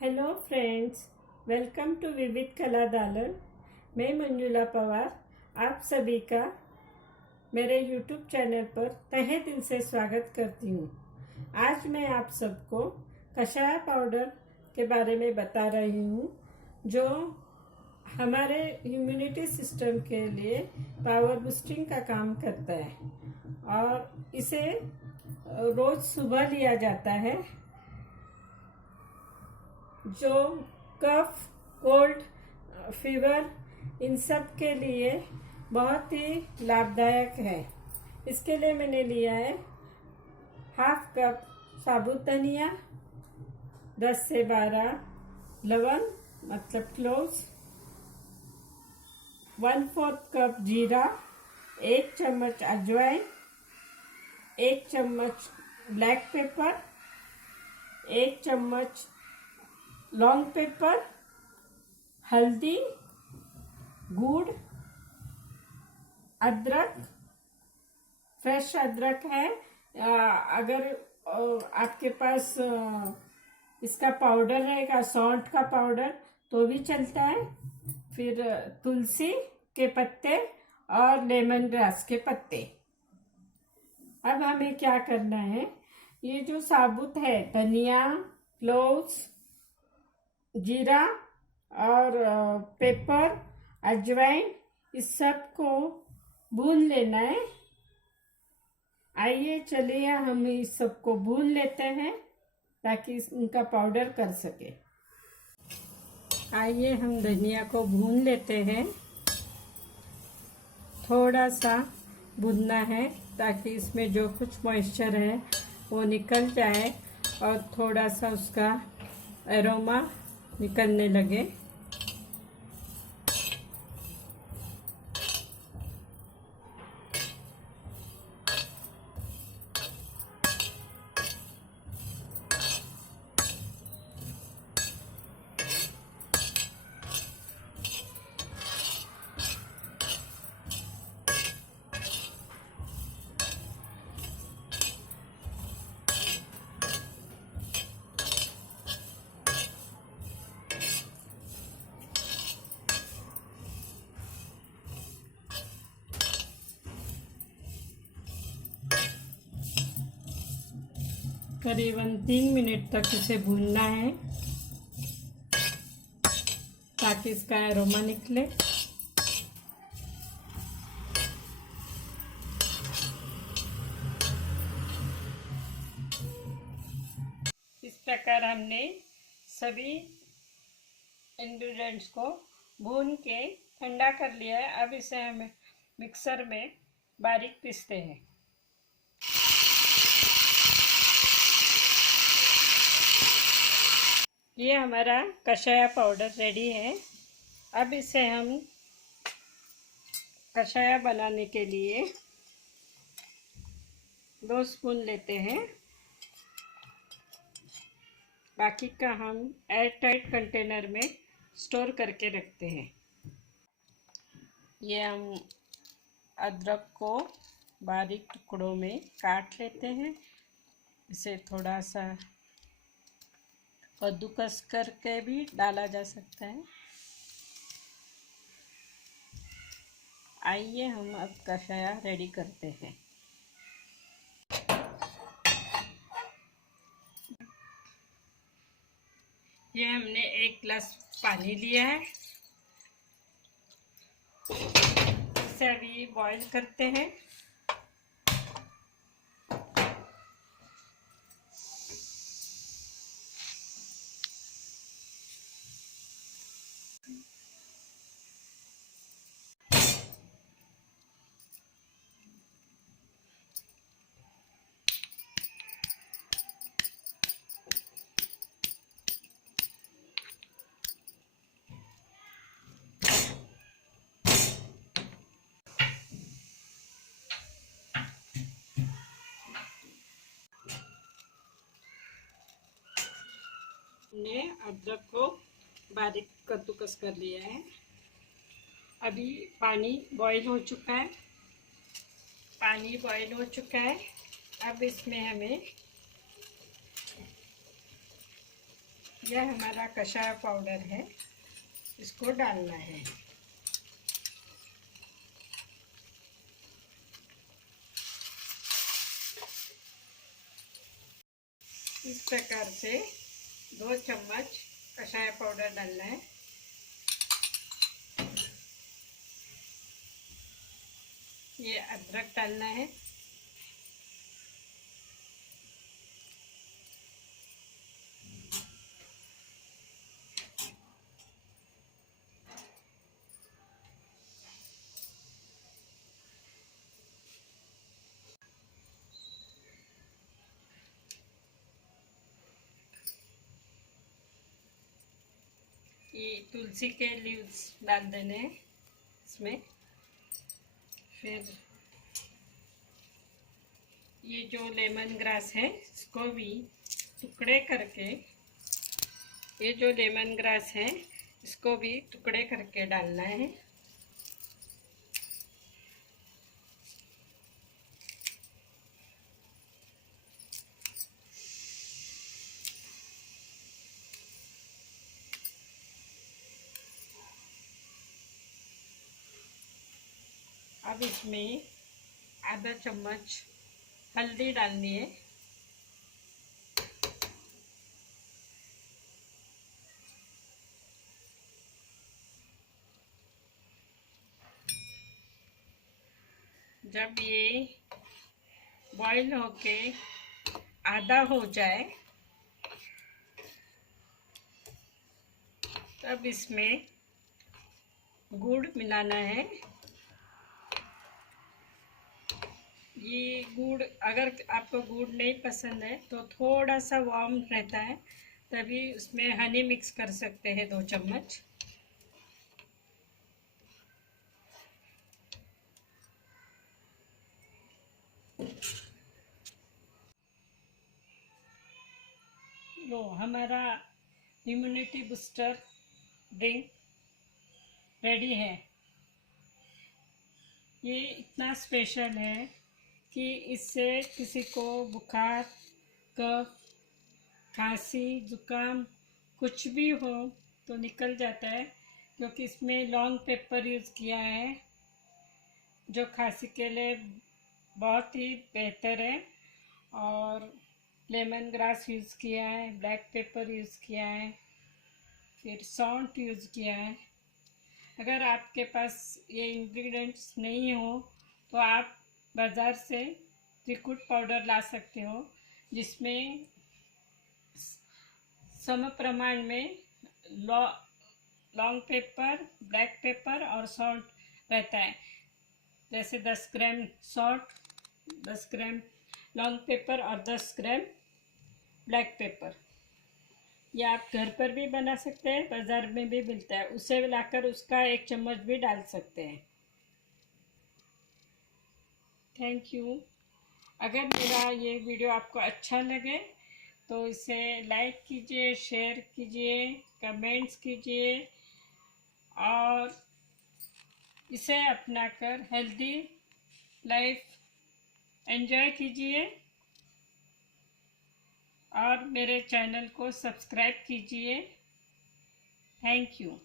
Hello friends, welcome to विविध कला दालन। मैं मंजुला पवार आप सभी का मेरे यूट्यूब चैनल पर तहे दिल से स्वागत करती हूँ। आज मैं आप सबको कषाय पाउडर के बारे में बता रही हूँ, जो हमारे इम्यूनिटी सिस्टम के लिए पावर बूस्टिंग का काम करता है और इसे रोज सुबह लिया जाता है। जो कफ, कोल्ड, फीवर, इन सब के लिए बहुत ही लाभदायक है। इसके लिए मैंने लिया है हाफ कप साबुत धनिया, 10 से 12 लवंग मतलब क्लोव्स, 1/4 कप जीरा, 1 चम्मच अजवाइन, 1 चम्मच ब्लैक पेपर, 1 चम्मच लॉन्ग पेपर, हल्दी, गुड़, अदरक, फ्रेश अदरक है। अगर आपके पास इसका पाउडर रहेगा, सौंठ का पाउडर, तो भी चलता है। फिर तुलसी के पत्ते और लेमन ग्रास के पत्ते। अब हमें क्या करना है, ये जो साबुत है धनिया, क्लोव्स, जीरा और पेपर, अजवाइन, इस सब को भून लेना है। आइए चलिए हम इस सब को भून लेते हैं ताकि इनका पाउडर कर सके। आइए हम धनिया को भून लेते हैं। थोड़ा सा भूनना है ताकि इसमें जो कुछ मॉइस्चर है वो निकल जाए और थोड़ा सा उसका एरोमा निकलने लगे। करीबन 3 मिनट तक इसे भूनना है ताकि इसका एरोमा निकले। इस प्रकार हमने सभी इंग्रेडिएंट्स को भून के ठंडा कर लिया है। अब इसे हम मिक्सर में बारीक पीसते हैं। ये हमारा कषाय पाउडर रेडी है। अब इसे हम कषाय बनाने के लिए 2 स्पून लेते हैं। बाकी का हम एयर टाइट कंटेनर में स्टोर करके रखते हैं। ये हम अदरक को बारीक टुकड़ों में काट लेते हैं। इसे थोड़ा सा कद्दूकस करके भी डाला जा सकता है। आइए हम अब कषाय रेडी करते हैं। ये हमने 1 गिलास पानी लिया है। इसे अभी बॉईल करते हैं। हमने अदरक को बारीक कद्दूकस कर लिया है। अभी पानी बॉईल हो चुका है। अब इसमें हमें यह हमारा कषाय पाउडर है, इसको डालना है। इस प्रकार से 2 चम्मच कषाय पाउडर डालना है। ये अदरक डालना है। ये तुलसी के लीव्स डाल देने हैं इसमें। फिर ये जो लेमन ग्रास है इसको भी टुकड़े करके, ये जो लेमन ग्रास है इसको भी टुकड़े करके डालना है। अब इसमें आधा चम्मच हल्दी डालनी है। जब ये बॉईल होके आधा हो जाए तब इसमें गुड़ मिलाना है। ये गुड़, अगर आपको गुड़ नहीं पसंद है तो थोड़ा सा वार्म रहता है तभी उसमें हनी मिक्स कर सकते हैं 2 चम्मच। लो, हमारा इम्यूनिटी बूस्टर ड्रिंक रेडी है। ये इतना स्पेशल है कि इससे किसी को बुखार, कफ, खांसी, जुकाम कुछ भी हो तो निकल जाता है, क्योंकि इसमें लॉन्ग पेपर यूज़ किया है जो खांसी के लिए बहुत ही बेहतर है, और लेमन ग्रास यूज़ किया है, ब्लैक पेपर यूज़ किया है, फिर सौंठ यूज़ किया है। अगर आपके पास ये इंग्रेडिएंट्स नहीं हो तो आप बाज़ार से त्रिकुट पाउडर ला सकते हो, जिसमें सम प्रमाण में लॉन्ग पेपर, ब्लैक पेपर और सॉल्ट रहता है। जैसे 10 ग्राम सॉल्ट, 10 ग्राम लॉन्ग पेपर और 10 ग्राम ब्लैक पेपर। ये आप घर पर भी बना सकते हैं, बाज़ार में भी मिलता है, उसे लाकर उसका 1 चम्मच भी डाल सकते हैं। Thank you. अगर मेरा ये वीडियो आपको अच्छा लगे तो इसे लाइक कीजिए, शेयर कीजिए, कमेंट्स कीजिए और इसे अपनाकर हेल्दी लाइफ एंजॉय कीजिए, और मेरे चैनल को सब्सक्राइब कीजिए। Thank you.